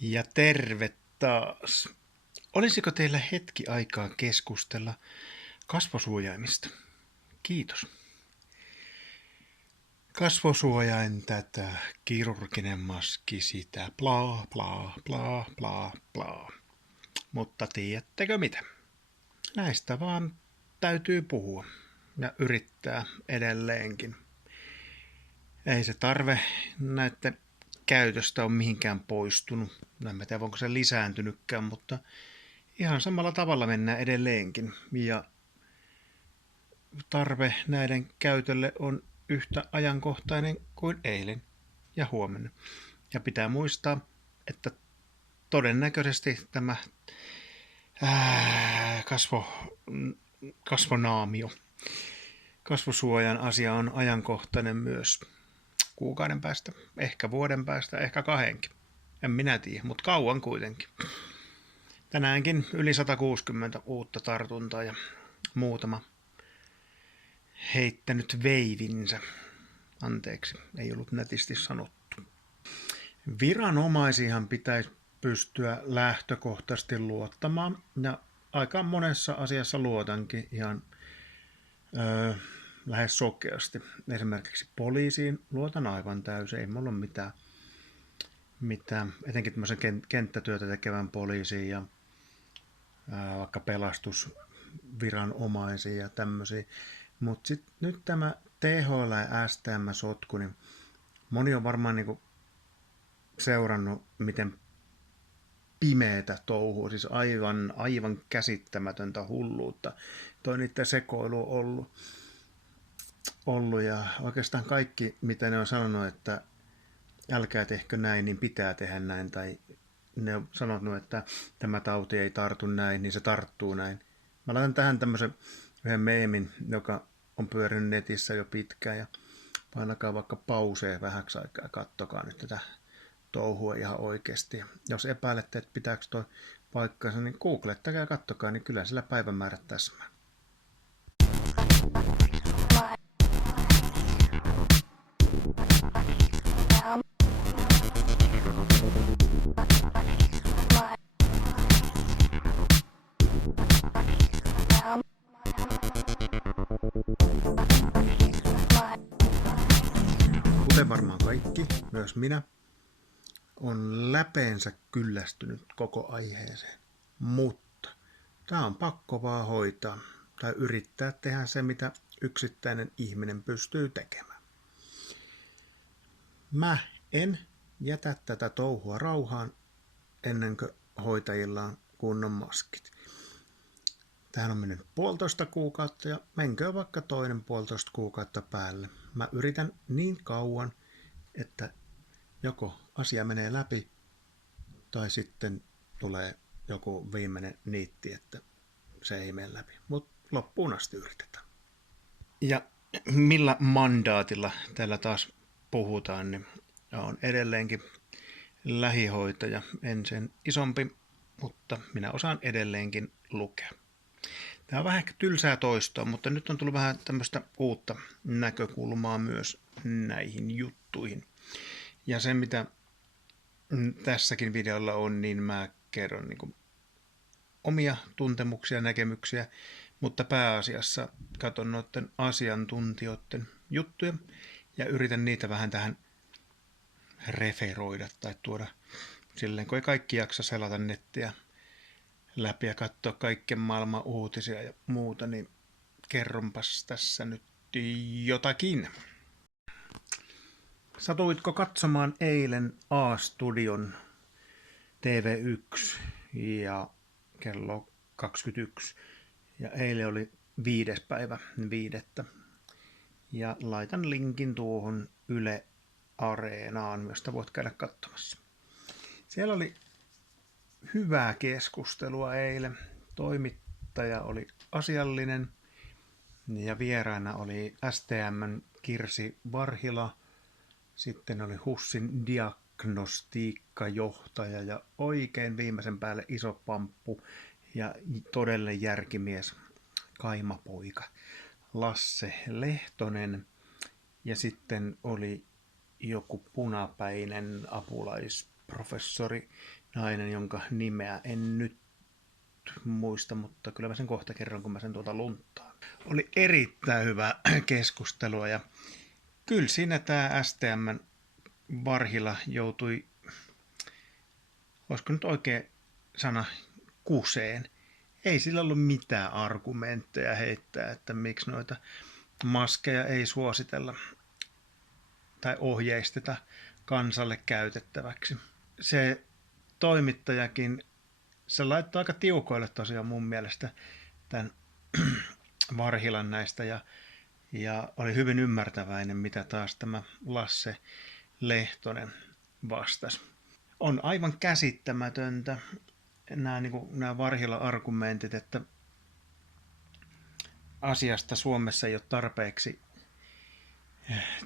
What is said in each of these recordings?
Ja terve taas. Olisiko teillä hetki aikaa keskustella kasvosuojaimista? Kiitos. Kasvosuojain tätä, kirurginen maski sitä, bla bla bla bla bla. Mutta tiedättekö mitä? Näistä vaan täytyy puhua ja yrittää edelleenkin. Ei se tarve näiden käytöstä ole mihinkään poistunut. En tiedä, onko se lisääntynytkään, mutta ihan samalla tavalla mennään edelleenkin. Ja tarve näiden käytölle on yhtä ajankohtainen kuin eilen ja huomenna. Ja pitää muistaa, että todennäköisesti tämä kasvonaamio, kasvosuojan asia on ajankohtainen myös kuukauden päästä, ehkä vuoden päästä, ehkä kahdenkin. En minä tiedä, mutta kauan kuitenkin. Tänäänkin yli 160 uutta tartuntaa ja muutama heittänyt veivinsä. Anteeksi, ei ollut nätisti sanottu. Viranomaisihan pitäisi pystyä lähtökohtaisesti luottamaan, ja aika monessa asiassa luotankin ihan lähes sokeasti. Esimerkiksi poliisiin luotan aivan täysin, ei mulla ole mitään etenkin tämmöisen kenttätyötä tekevän poliisiin ja vaikka pelastusviranomaisiin ja tämmöisiä. Mutta nyt tämä THL ja STM-sotku, niin moni on varmaan niinku seurannut, miten pimeätä touhua, siis aivan käsittämätöntä hulluutta. Toi niiden sekoilu on ollut ja oikeastaan kaikki, mitä ne on sanonut, että älkää tehkö näin, niin pitää tehdä näin, tai ne on sanonut, että tämä tauti ei tartu näin, niin se tarttuu näin. Mä laitan tähän tämmöisen yhden meemin, joka on pyörinyt netissä jo pitkään, ja painakaa vaikka pausee vähäksi aikaa ja kattokaa nyt tätä touhua ihan oikeasti. Jos epäilette, että pitääkö toi paikkansa, niin googlettakaa ja kattokaa, niin kyllä sillä päivämäärät täsmää. Kuten varmaan kaikki, myös minä, on läpeensä kyllästynyt koko aiheeseen. Mutta tämä on pakko vaan hoitaa tai yrittää tehdä se, mitä yksittäinen ihminen pystyy tekemään. Mä en jätä tätä touhua rauhaan ennen kuin hoitajilla on kunnon maskit. Tähän on mennyt 1,5 kuukautta ja menkö vaikka toinen 1,5 kuukautta päälle. Mä yritän niin kauan, että joko asia menee läpi tai sitten tulee joku viimeinen niitti, että se ei mene läpi. Mutta loppuun asti yritetään. Ja millä mandaatilla täällä taas puhutaan, niin on edelleenkin lähihoitaja. En sen isompi, mutta minä osaan edelleenkin lukea. Tämä on vähän ehkä tylsää toistoa, mutta nyt on tullut vähän tämmöistä uutta näkökulmaa myös näihin juttuihin. Ja se, mitä tässäkin videolla on, niin mä kerron niin kuin omia tuntemuksia ja näkemyksiä, mutta pääasiassa katson noiden asiantuntijoiden juttuja ja yritän niitä vähän tähän referoida tai tuoda silleen, kun ei kaikki jaksa selata nettiä läpi ja katsoa kaiken maailman uutisia ja muuta, niin kerronpas tässä nyt jotakin. Satuitko katsomaan eilen A-studion TV1 ja kello 21 ja eilen oli 5.5. Ja laitan linkin tuohon Yle Areenaan, josta voit käydä katsomassa. Siellä oli hyvää keskustelua eilen. Toimittaja oli asiallinen ja vieraana oli STM:n Kirsi Varhila. Sitten oli HUSin diagnostiikkajohtaja ja oikein viimeisen päälle iso pamppu ja todellinen järkimies, kaimapoika Lasse Lehtonen. Ja sitten oli joku punapäinen apulaisprofessori nainen, jonka nimeä en nyt muista, mutta kyllä mä sen kohta kerron, kun mä sen lunttaan. Oli erittäin hyvä keskustelua ja kyllä siinä tämä STM:n Varhila joutui, olisiko nyt oikea sana, kuseen. Ei sillä ollut mitään argumentteja heittää, että miksi noita maskeja ei suositella tai ohjeisteta kansalle käytettäväksi. Se toimittajakin, se laittoi aika tiukoille tosiaan mun mielestä tämän Varhilan näistä ja oli hyvin ymmärtäväinen, mitä taas tämä Lasse Lehtonen vastasi. On aivan käsittämätöntä nämä Varhila-argumentit, että asiasta Suomessa ei ole tarpeeksi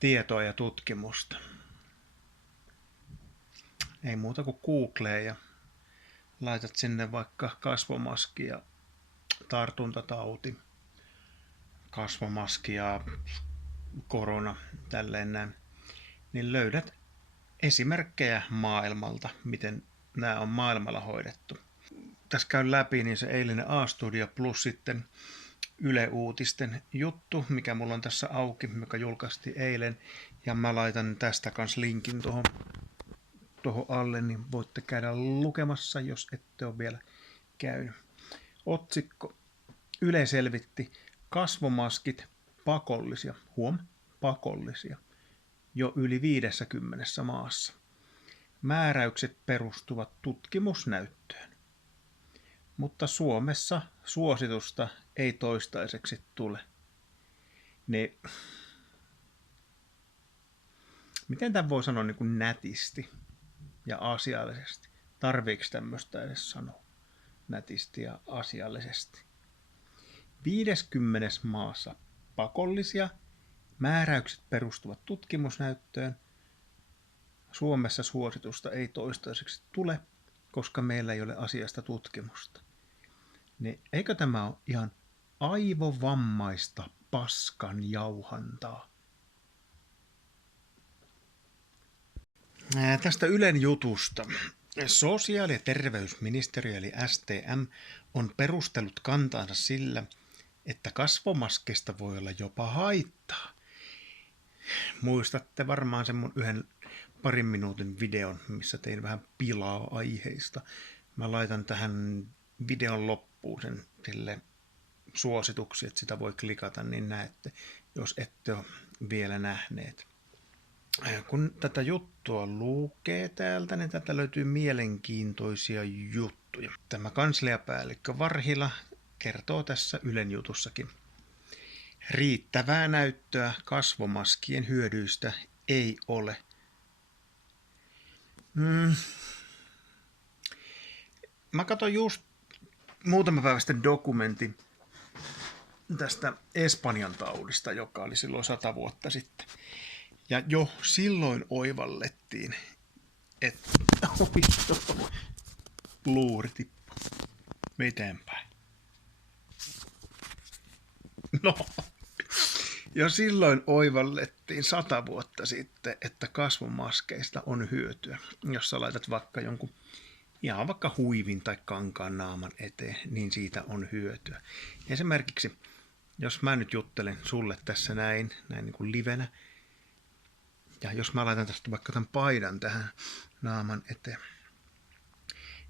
tietoa ja tutkimusta. Ei muuta kuin Googleen ja laitat sinne vaikka kasvomaski ja tartuntatauti, kasvomaski ja korona, tälleen näin, niin löydät esimerkkejä maailmalta, miten nämä on maailmalla hoidettu. Tässä käyn läpi niin se eilinen A-Studio plus sitten Yle Uutisten juttu, mikä mulla on tässä auki, joka julkaistiin eilen. Ja mä laitan tästä kanssa linkin tuohon alle, niin voitte käydä lukemassa, jos ette ole vielä käynyt. Otsikko: Yle selvitti kasvomaskit pakollisia, pakollisia, jo yli 50 maassa. Määräykset perustuvat tutkimusnäyttöön. Mutta Suomessa suositusta ei toistaiseksi tule. Niin, miten tämän voi sanoa niin kuin nätisti ja asiallisesti? Tarviiko tämmöistä edes sanoa nätisti ja asiallisesti? 50 maassa pakollisia, määräykset perustuvat tutkimusnäyttöön. Suomessa suositusta ei toistaiseksi tule, koska meillä ei ole asiasta tutkimusta. Niin eikö tämä ole ihan aivovammaista paskan jauhantaa? Tästä Ylen jutusta. Sosiaali- ja terveysministeriö eli STM on perustellut kantaansa sillä, että kasvomaskeista voi olla jopa haittaa. Muistatte varmaan sen mun yhden parin minuutin videon, missä tein vähän pilaa aiheista. Mä laitan tähän videon loppuun sen sille suosituksia, että sitä voi klikata, niin näette, jos ette ole vielä nähneet. Kun tätä juttua lukee täältä, niin täältä löytyy mielenkiintoisia juttuja. Tämä kansliapäällikkö Varhila kertoo tässä Ylen jutussakin. Riittävää näyttöä kasvomaskien hyödyistä ei ole. Mä katsoin just muutama päivä sitten dokumentin tästä Espanjan taudista, joka oli silloin 100 vuotta sitten. Ja jo silloin oivallettiin, että luuri tippu. Eteenpäin. No, jo silloin oivallettiin 100 vuotta sitten, että kasvomaskeista on hyötyä. Jos sä laitat vaikka jonkun ihan vaikka huivin tai kankaan naaman eteen, niin siitä on hyötyä. Esimerkiksi, jos mä nyt juttelen sulle tässä näin niin kuin livenä, ja jos mä laitan tästä vaikka tämän paidan tähän naaman eteen,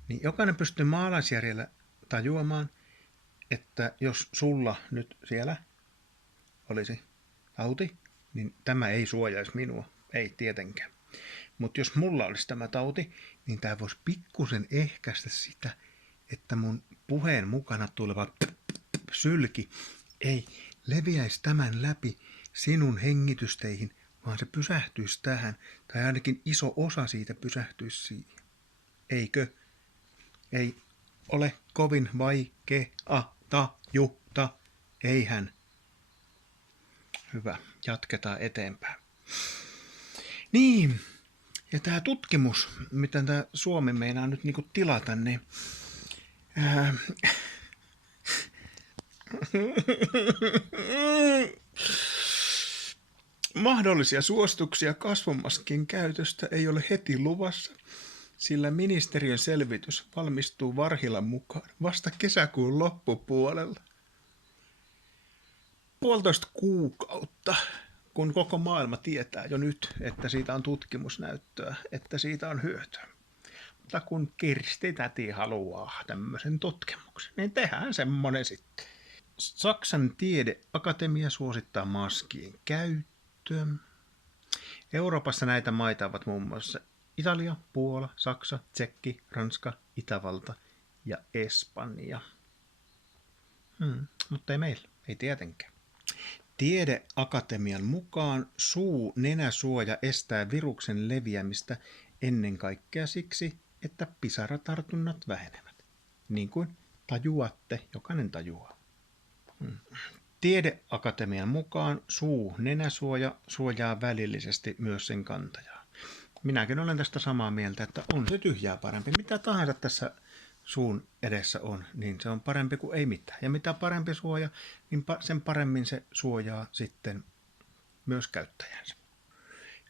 niin jokainen pystyy maalaisjärjellä tajuamaan, että jos sulla nyt siellä olisi tauti, niin tämä ei suojaisi minua, ei tietenkään. Mutta jos mulla olisi tämä tauti, niin tämä voisi pikkusen ehkäistä sitä, että mun puheen mukana tuleva sylki ei leviäisi tämän läpi sinun hengitysteihin, vaan se pysähtyisi tähän, tai ainakin iso osa siitä pysähtyisi siihen. Eikö? Ei ole kovin vaikea tajuta, eihän. Hyvä, jatketaan eteenpäin. Niin, ja tämä tutkimus, mitä tämä Suomi meinaa nyt niinku tilata, niin mahdollisia suosituksia kasvomaskien käytöstä ei ole heti luvassa, sillä ministeriön selvitys valmistuu Varhilan mukaan vasta kesäkuun loppupuolella. 1,5 kuukautta, kun koko maailma tietää jo nyt, että siitä on tutkimusnäyttöä, että siitä on hyötyä. Mutta kun Kirsti täti haluaa tämmöisen tutkimuksen, niin tehdään semmonen sitten. Saksan tiedeakatemia suosittaa maskien käyttöä. Euroopassa näitä maita ovat muun muassa Italia, Puola, Saksa, Tsekki, Ranska, Itävalta ja Espanja. Mutta ei meillä, ei tietenkään. Tiedeakatemian mukaan suu-nenäsuoja estää viruksen leviämistä ennen kaikkea siksi, että pisaratartunnat vähenevät. Niin kuin tajuatte, jokainen tajuaa. Tiedeakatemian mukaan suu-nenäsuoja suojaa välillisesti myös sen kantajaa. Minäkin olen tästä samaa mieltä, että on se tyhjää parempi. Mitä tahansa tässä suun edessä on, niin se on parempi kuin ei mitään. Ja mitä parempi suoja, niin sen paremmin se suojaa sitten myös käyttäjänsä.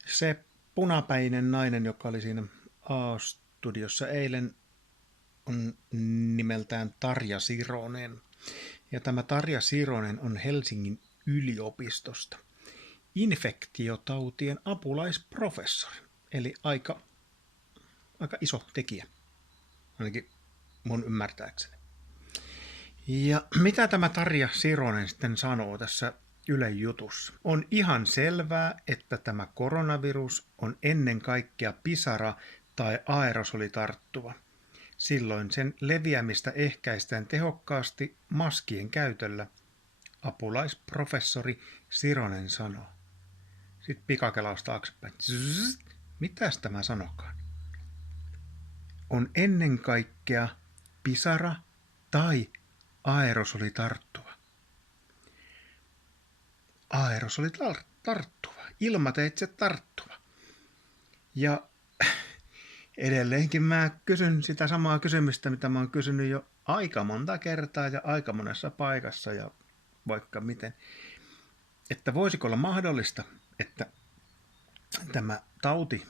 Se punapäinen nainen, joka oli siinä A-studiossa eilen, on nimeltään Tarja Sironen. Ja tämä Tarja Sironen on Helsingin yliopistosta infektiotautien apulaisprofessori. Eli aika iso tekijä, ainakin mun ymmärtääkseni. Ja mitä tämä Tarja Sironen sitten sanoo tässä Ylen jutussa? On ihan selvää, että tämä koronavirus on ennen kaikkea pisara- tai aerosolitarttuva. Silloin sen leviämistä ehkäistään tehokkaasti maskien käytöllä, apulaisprofessori Sironen sanoo. Sitten pikakelaus taaksepäin. Mitäs tämä sanokaan? On ennen kaikkea pisara- tai aerosolitarttuva. Aerosolitarttuva. Ilmateitse tarttuva. Ja edelleenkin mä kysyn sitä samaa kysymystä, mitä mä oon kysynyt jo aika monta kertaa ja aika monessa paikassa ja vaikka miten. Että voisiko olla mahdollista, että tämä tauti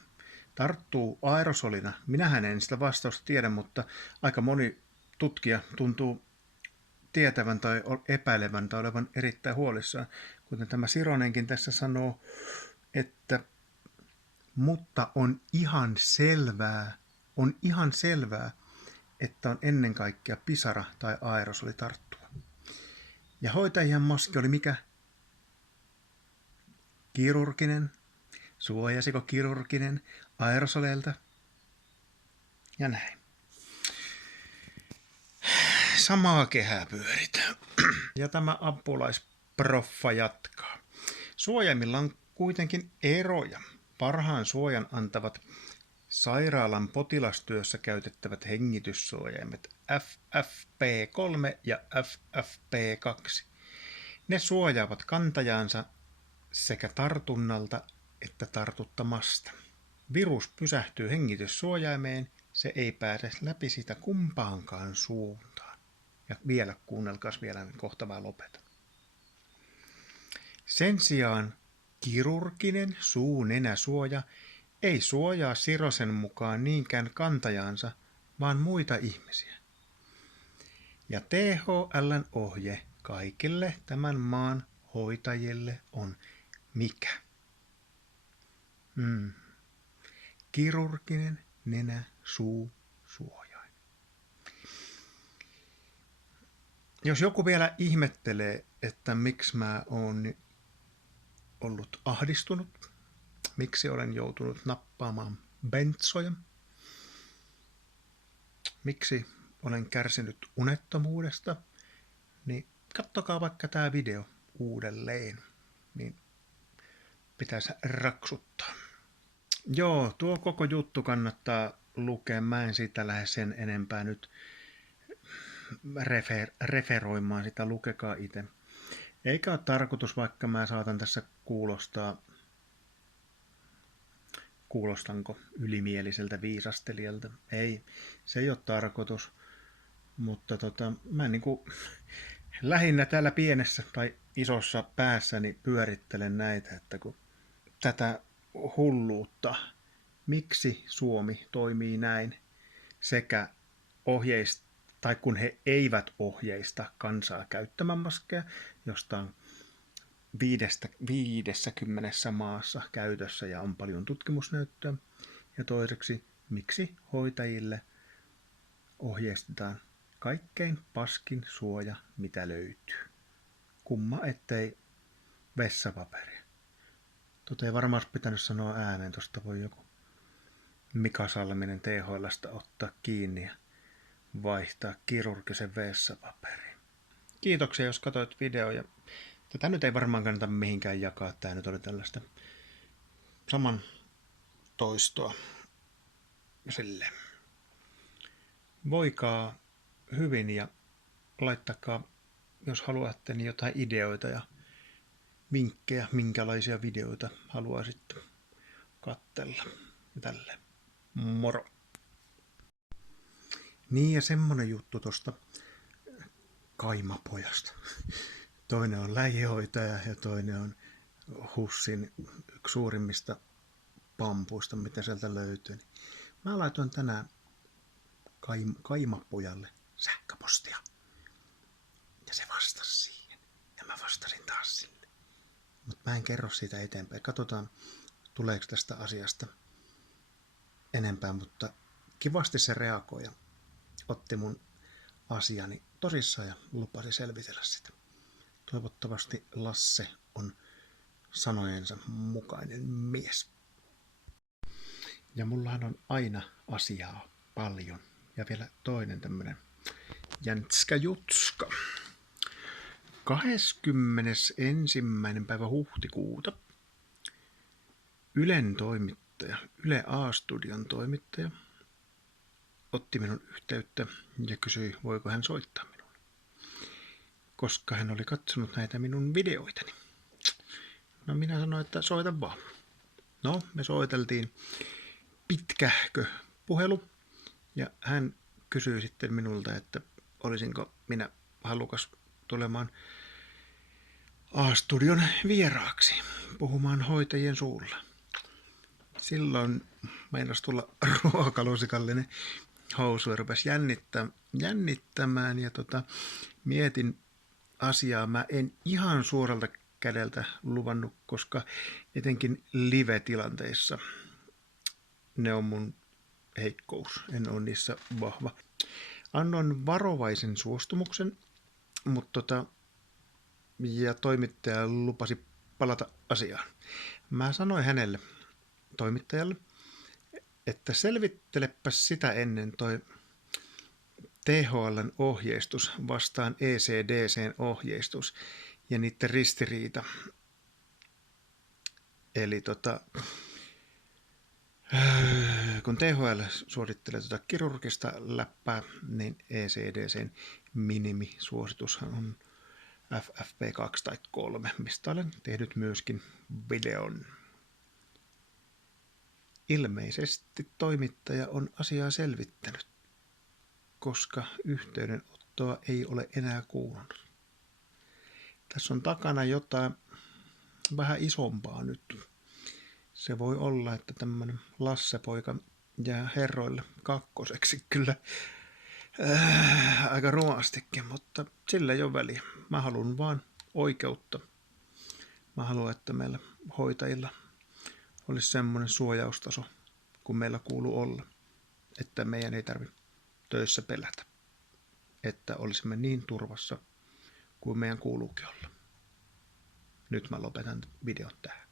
tarttuu aerosolina. Minähän en sitä vastausta tiedä, mutta aika moni tutkija tuntuu tietävän tai epäilevän tai olevan erittäin huolissaan. Kuten tämä Sironenkin tässä sanoo, että mutta on ihan selvää, että on ennen kaikkea pisara- tai aerosolitarttuva. Ja hoitajien maski oli mikä? Kirurginen. Suojasiko kirurginen aerosoleilta? Ja näin. Samaa kehää pyöritään. Ja tämä apulaisproffa jatkaa. Suojaimilla on kuitenkin eroja. Parhaan suojan antavat sairaalan potilastyössä käytettävät hengityssuojaimet FFP3 ja FFP2. Ne suojaavat kantajansa sekä tartunnalta että tartuttamasta. Virus pysähtyy hengityssuojaimeen, se ei pääse läpi sitä kumpaankaan suuntaan. Ja vielä, kuunnelkaas vielä, kohta vaan lopetan. Sen sijaan kirurginen suu-nenäsuoja ei suojaa Sirosen mukaan niinkään kantajansa, vaan muita ihmisiä. Ja THL:n ohje kaikille tämän maan hoitajille on mikä? Kirurginen nenä-suu-suojain. Jos joku vielä ihmettelee, että miksi mä oon ollut ahdistunut, miksi olen joutunut nappaamaan bentsoja, miksi olen kärsinyt unettomuudesta, niin katsokaa vaikka tämä video uudelleen, niin pitäisi raksuttaa. Joo, tuo koko juttu kannattaa lukea. Mä en siitä lähde sen enempää nyt referoimaan sitä, lukekaa itse. Eikä ole tarkoitus, vaikka mä saatan tässä kuulostanko ylimieliseltä viisastelijalta. Ei, se ei ole tarkoitus, mutta mä lähinnä täällä pienessä tai isossa päässäni pyörittelen näitä, että kun tätä hulluutta miksi Suomi toimii näin sekä tai kun he eivät ohjeista kansaa käyttämään maskeja, josta on 50 maassa käytössä ja on paljon tutkimusnäyttöä. Ja toiseksi, miksi hoitajille ohjeistetaan kaikkein paskin suoja, mitä löytyy. Kumma ettei vessapaperia. Ei varmaan olisi pitänyt sanoa ääneen, tuosta voi joku Mika Salminen THL:stä ottaa kiinni ja vaihtaa kirurgisen vessapaperin. Kiitoksia, jos katsoit videoja. Tätä nyt ei varmaan kannata mihinkään jakaa. Tämä nyt oli tällaista saman toistoa. Sille. Voikaa hyvin ja laittakaa, jos haluatte, niin jotain ideoita ja vinkkejä, minkälaisia videoita haluaisitte katsella. Tälle. Moro! Niin ja semmonen juttu tosta Kaimapojasta. Toinen on lähihoitaja ja toinen on HUSin yksi suurimmista pampuista, mitä sieltä löytyy. Mä laitoin tänään Kaimapojalle sähköpostia. Ja se vastasi siihen. Ja mä vastasin taas sille. Mutta mä en kerro siitä eteenpäin. Katsotaan, tuleeko tästä asiasta enempää, mutta kivasti se reagoi ja otti mun asiani tosissaan ja lupasi selvitellä sitä. Toivottavasti Lasse on sanojensa mukainen mies. Ja mullahan on aina asiaa paljon. Ja vielä toinen tämmönen jäntskä jutska. 21. päivä huhtikuuta Ylen toimittaja, Yle A-studion toimittaja, otti minun yhteyttä ja kysyi, voiko hän soittaa minulle, koska hän oli katsonut näitä minun videoitani. No minä sanoin, että soita vaan. No, me soiteltiin pitkähkö puhelu ja hän kysyi sitten minulta, että olisinko minä halukas tulemaan A-studion vieraaksi puhumaan hoitajien suulla. Silloin meinasi tulla ruokalusikallinen housu ja rupesi jännittämään ja mietin asiaa. Mä en ihan suoralta kädeltä luvannut, koska etenkin live-tilanteissa ne on mun heikkous. En ole niissä vahva. Annoin varovaisen suostumuksen, mutta ja toimittaja lupasi palata asiaan. Mä sanoin hänelle, toimittajalle, että selvittelepä sitä ennen toi THL:n ohjeistus vastaan ECDC:n ohjeistus ja niiden ristiriita. Eli kun THL suorittelee kirurgista läppää, niin ECDC:n minimisuositushan on FFP2 tai 3, mistä olen tehnyt myöskin videon. Ilmeisesti toimittaja on asiaa selvittänyt, koska yhteydenottoa ei ole enää kuulunut. Tässä on takana jotain vähän isompaa nyt. Se voi olla, että tämmöinen Lasse-poika jää herroille kakkoseksi kyllä aika rumastikin, mutta sillä ei ole väliä. Mä haluan vaan oikeutta. Mä haluan, että meillä hoitajilla olisi semmoinen suojaustaso, kun meillä kuuluu olla, että meidän ei tarvitse töissä pelätä, että olisimme niin turvassa kuin meidän kuuluukin olla. Nyt mä lopetan videon tähän.